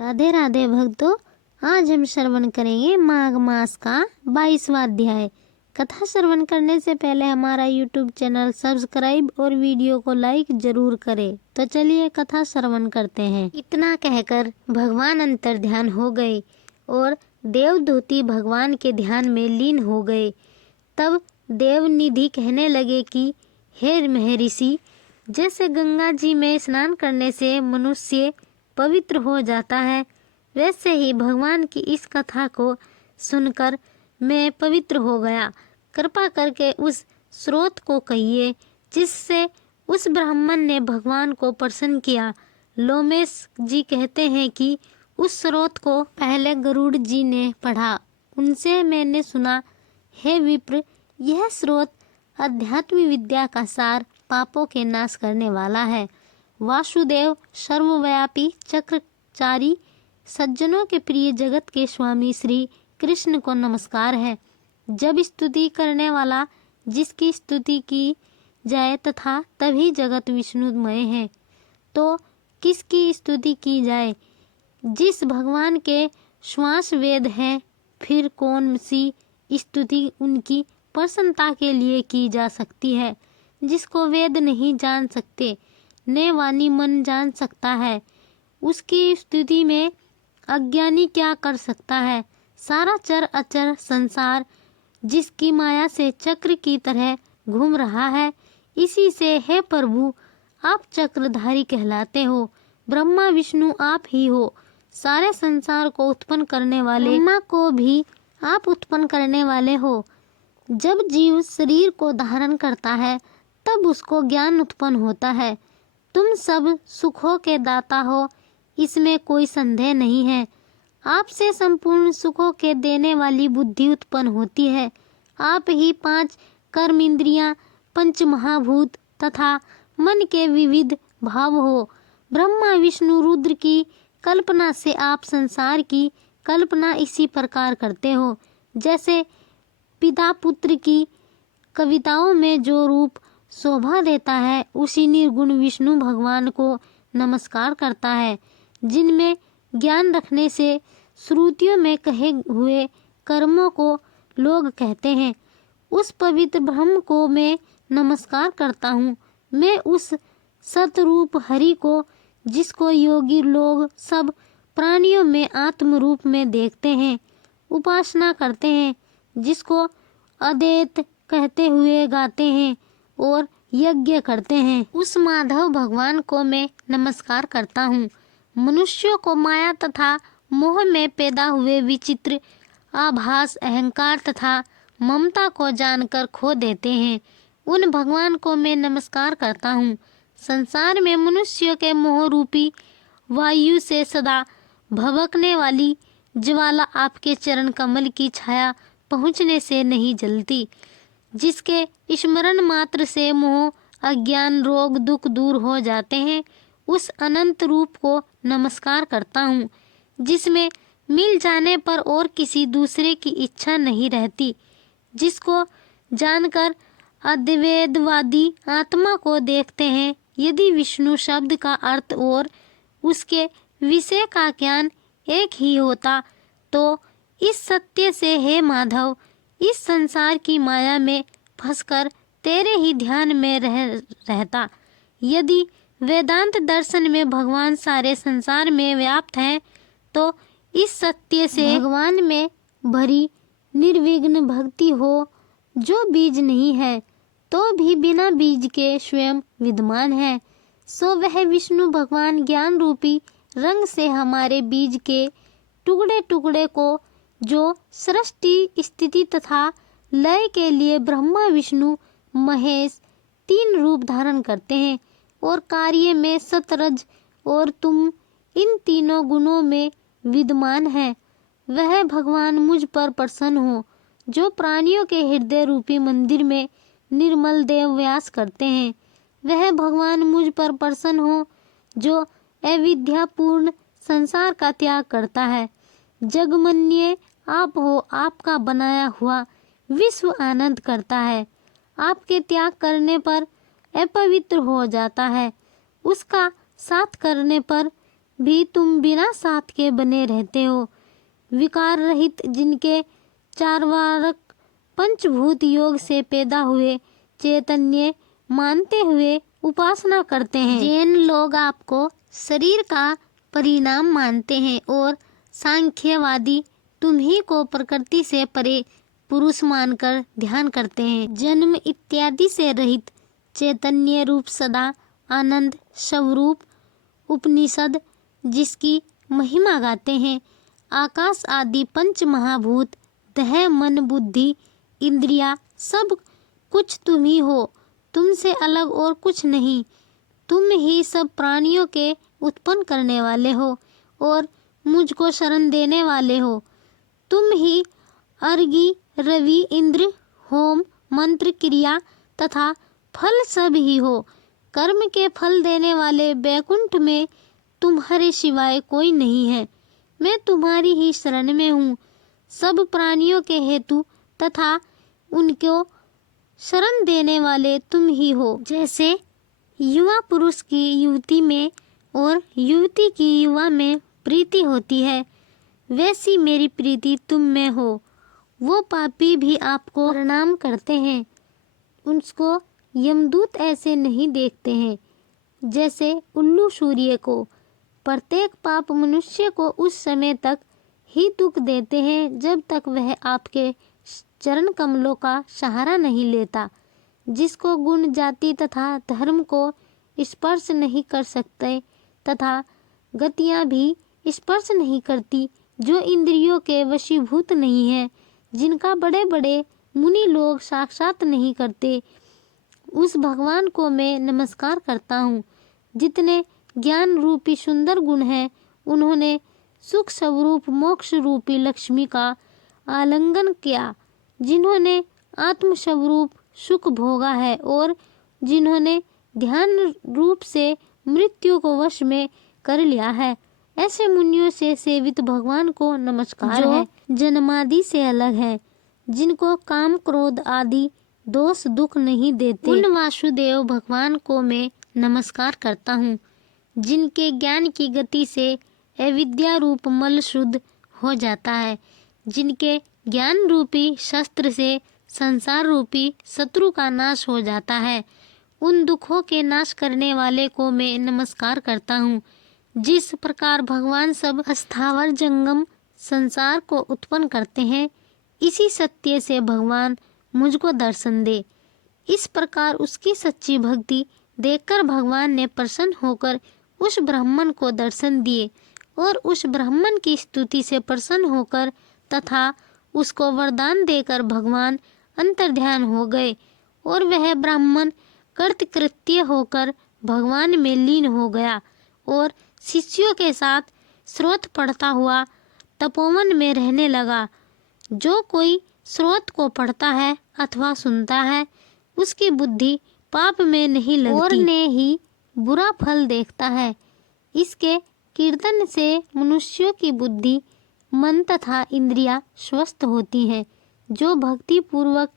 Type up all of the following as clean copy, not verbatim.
राधे राधे भक्तों, आज हम श्रवण करेंगे माघ मास का 22वां अध्याय। कथा श्रवण करने से पहले हमारा YouTube चैनल सब्सक्राइब और वीडियो को लाइक जरूर करें। तो चलिए कथा श्रवण करते हैं। इतना कहकर भगवान अंतर ध्यान हो गए और देवदूती भगवान के ध्यान में लीन हो गए। तब देवनिधि कहने लगे कि हे महर्षि, जैसे गंगा जी में स्नान करने से मनुष्य पवित्र हो जाता है, वैसे ही भगवान की इस कथा को सुनकर मैं पवित्र हो गया। कृपा करके उस स्रोत को कहिए जिससे उस ब्राह्मण ने भगवान को प्रसन्न किया। लोमेश जी कहते हैं कि उस स्रोत को पहले गरुड़ जी ने पढ़ा। उनसे मैंने सुना, हे विप्र, यह स्रोत अध्यात्म विद्या का सार, पापों के नाश करने वाला है। वासुदेव सर्वव्यापी चक्रचारी सज्जनों के प्रिय जगत के स्वामी श्री कृष्ण को नमस्कार है। जब स्तुति करने वाला जिसकी स्तुति की जाए तथा तभी जगत विष्णुमय है, तो किसकी स्तुति की जाए? जिस भगवान के श्वास वेद है, फिर कौन सी स्तुति उनकी प्रसन्नता के लिए की जा सकती है? जिसको वेद नहीं जान सकते, ने वाणी मन जान सकता है, उसकी स्तुति में अज्ञानी क्या कर सकता है? सारा चर अचर संसार जिसकी माया से चक्र की तरह घूम रहा है, इसी से हे प्रभु आप चक्रधारी कहलाते हो। ब्रह्मा विष्णु आप ही हो। सारे संसार को उत्पन्न करने वाले, ब्रह्मा को भी आप उत्पन्न करने वाले हो। जब जीव शरीर को धारण करता है तब उसको ज्ञान उत्पन्न होता है। तुम सब सुखों के दाता हो, इसमें कोई संदेह नहीं है। आपसे संपूर्ण सुखों के देने वाली बुद्धि उत्पन्न होती है। आप ही 5 कर्म इंद्रियां, 5 महाभूत तथा मन के विविध भाव हो। ब्रह्मा विष्णु रुद्र की कल्पना से आप संसार की कल्पना इसी प्रकार करते हो, जैसे पिता पुत्र की कविताओं में जो रूप शोभा देता है, उसी निर्गुण विष्णु भगवान को नमस्कार करता है, जिनमें ज्ञान रखने से श्रुतियों में कहे हुए कर्मों को लोग कहते हैं। उस पवित्र ब्रह्म को मैं नमस्कार करता हूँ। मैं उस सतरूप हरि को, जिसको योगी लोग सब प्राणियों में आत्म रूप में देखते हैं, उपासना करते हैं, जिसको अद्वैत कहते हुए गाते हैं और यज्ञ करते हैं, उस माधव भगवान को मैं नमस्कार करता हूँ। मनुष्यों को माया तथा मोह में पैदा हुए विचित्र आभास, अहंकार तथा ममता को जानकर खो देते हैं, उन भगवान को मैं नमस्कार करता हूँ। संसार में मनुष्यों के मोह रूपी वायु से सदा भभकने वाली ज्वाला आपके चरण कमल की छाया पहुँचने से नहीं जलती। जिसके स्मरण मात्र से मोह, अज्ञान, रोग, दुख दूर हो जाते हैं, उस अनंत रूप को नमस्कार करता हूँ, जिसमें मिल जाने पर और किसी दूसरे की इच्छा नहीं रहती। जिसको जानकर अद्वैतवादी आत्मा को देखते हैं। यदि विष्णु शब्द का अर्थ और उसके विषय का ज्ञान एक ही होता, तो इस सत्य से हे माधव, इस संसार की माया में फंसकर तेरे ही ध्यान में रहता। यदि वेदांत दर्शन में भगवान सारे संसार में व्याप्त हैं, तो इस सत्य से भगवान में भरी निर्विघ्न भक्ति हो, जो बीज नहीं है तो भी बिना बीज के स्वयं विद्यमान है, सो वह विष्णु भगवान ज्ञान रूपी रंग से हमारे बीज के टुकड़े टुकड़े को, जो सृष्टि स्थिति तथा लय के लिए ब्रह्मा विष्णु महेश 3 रूप धारण करते हैं और कार्य में सतरज और तुम इन तीनों गुणों में विद्यमान है, वह भगवान मुझ पर प्रसन्न हो, जो प्राणियों के हृदय रूपी मंदिर में निर्मल देव व्यास करते हैं। वह भगवान मुझ पर प्रसन्न हो, जो अविद्यापूर्ण संसार का त्याग करता है। जगमन्य आप हो, आपका बनाया हुआ विश्व आनंद करता है। आपके त्याग करने पर अपवित्र हो जाता है, उसका साथ करने पर भी तुम बिना साथ के बने रहते हो। विकार रहित जिनके चारवारक पंचभूत योग से पैदा हुए चैतन्य मानते हुए उपासना करते हैं। जैन लोग आपको शरीर का परिणाम मानते हैं और सांख्यवादी तुम्ही को प्रकृति से परे पुरुष मानकर ध्यान करते हैं। जन्म इत्यादि से रहित चैतन्य रूप सदा आनंद स्वरूप उपनिषद जिसकी महिमा गाते हैं। आकाश आदि पंच महाभूत देह मन बुद्धि इंद्रिया सब कुछ तुम ही हो, तुमसे अलग और कुछ नहीं। तुम ही सब प्राणियों के उत्पन्न करने वाले हो और मुझको शरण देने वाले हो। तुम ही अर्घी रवि इंद्र होम मंत्र क्रिया तथा फल सब ही हो। कर्म के फल देने वाले बैकुंठ में तुम्हारे सिवाय कोई नहीं है। मैं तुम्हारी ही शरण में हूँ। सब प्राणियों के हेतु तथा उनको शरण देने वाले तुम ही हो। जैसे युवा पुरुष की युवती में और युवती की युवा में प्रीति होती है, वैसी मेरी प्रीति तुम में हो। वो पापी भी आपको प्रणाम करते हैं। उसको यमदूत ऐसे नहीं देखते हैं जैसे उल्लू सूर्य को। प्रत्येक पाप मनुष्य को उस समय तक ही दुख देते हैं जब तक वह आपके चरण कमलों का सहारा नहीं लेता। जिसको गुण जाति तथा धर्म को स्पर्श नहीं कर सकते तथा गतियाँ भी स्पर्श नहीं करती, जो इंद्रियों के वशीभूत नहीं है, जिनका बड़े बड़े मुनि लोग साक्षात नहीं करते, उस भगवान को मैं नमस्कार करता हूँ। जितने ज्ञान रूपी सुंदर गुण हैं, उन्होंने सुख स्वरूप मोक्ष रूपी लक्ष्मी का आलिंगन किया। जिन्होंने आत्म स्वरूप सुख भोगा है और जिन्होंने ध्यान रूप से मृत्यु को वश में कर लिया है, ऐसे मुनियों से सेवित भगवान को नमस्कार है। जन्मादि से अलग है, जिनको काम क्रोध आदि दोष दुख नहीं देते, उन वासुदेव भगवान को मैं नमस्कार करता हूँ। जिनके ज्ञान की गति से अविद्या रूप मल शुद्ध हो जाता है, जिनके ज्ञान रूपी शस्त्र से संसार रूपी शत्रु का नाश हो जाता है, उन दुखों के नाश करने वाले को मैं नमस्कार करता हूँ। जिस प्रकार भगवान सब स्थावर जंगम संसार को उत्पन्न करते हैं, इसी सत्य से भगवान मुझको दर्शन दे। इस प्रकार उसकी सच्ची भक्ति देखकर भगवान ने प्रसन्न होकर उस ब्राह्मण को दर्शन दिए और उस ब्राह्मण की स्तुति से प्रसन्न होकर तथा उसको वरदान देकर भगवान अंतर्ध्यान हो गए और वह ब्राह्मण कृतकृत्य होकर भगवान में लीन हो गया और शिष्यों के साथ स्रोत पढ़ता हुआ तपोवन में रहने लगा। जो कोई स्रोत को पढ़ता है अथवा सुनता है, उसकी बुद्धि पाप में नहीं लगती और ने ही बुरा फल देखता है। इसके कीर्तन से मनुष्यों की बुद्धि मन तथा इंद्रियां स्वस्थ होती हैं। जो भक्ति पूर्वक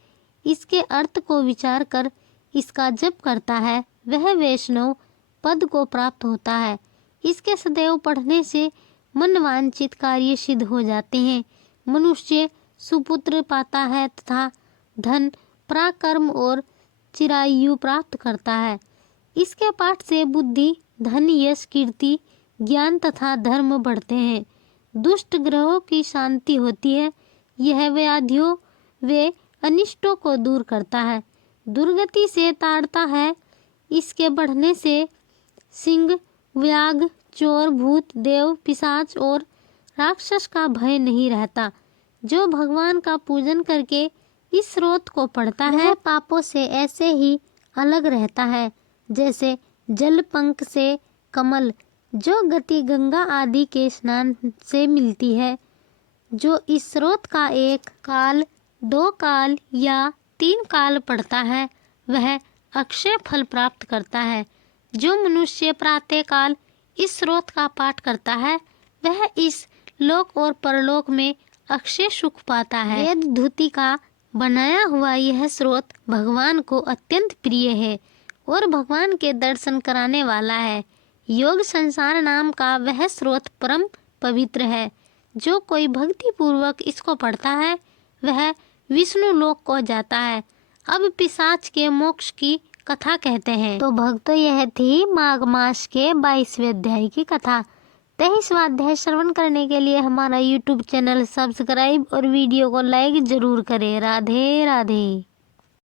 इसके अर्थ को विचार कर इसका जप करता है, वह वैष्णव पद को प्राप्त होता है। इसके सदैव पढ़ने से मनवांचित कार्य सिद्ध हो जाते हैं। मनुष्य सुपुत्र पाता है तथा धन पराक्रम और चिरायु प्राप्त करता है। इसके पाठ से बुद्धि धन यश कीर्ति ज्ञान तथा धर्म बढ़ते हैं। दुष्ट ग्रहों की शांति होती है। यह व्याधियों वे अनिष्टों को दूर करता है, दुर्गति से ताड़ता है। इसके बढ़ने से सिंह व्याघ चोर भूत देव पिशाच और राक्षस का भय नहीं रहता। जो भगवान का पूजन करके इस स्रोत को पढ़ता है, पापों से ऐसे ही अलग रहता है जैसे जल पंख से कमल। जो गति गंगा आदि के स्नान से मिलती है, जो इस स्रोत का एक काल दो काल या तीन काल पढ़ता है, वह अक्षय फल प्राप्त करता है। जो मनुष्य प्रातः काल इस स्रोत का पाठ करता है, वह इस लोक और परलोक में अक्षय सुख पाता है। वेद धुति का बनाया हुआ यह स्रोत भगवान को अत्यंत प्रिय है और भगवान के दर्शन कराने वाला है। योग संसार नाम का वह स्रोत परम पवित्र है। जो कोई भक्ति पूर्वक इसको पढ़ता है वह विष्णु लोक को जाता है। अब पिशाच के मोक्ष की कथा कहते हैं। तो भक्तों, यह थी माघ मास के 22वें अध्याय की कथा। 23वां अध्याय श्रवण करने के लिए हमारा YouTube चैनल सब्सक्राइब और वीडियो को लाइक जरूर करें। राधे राधे।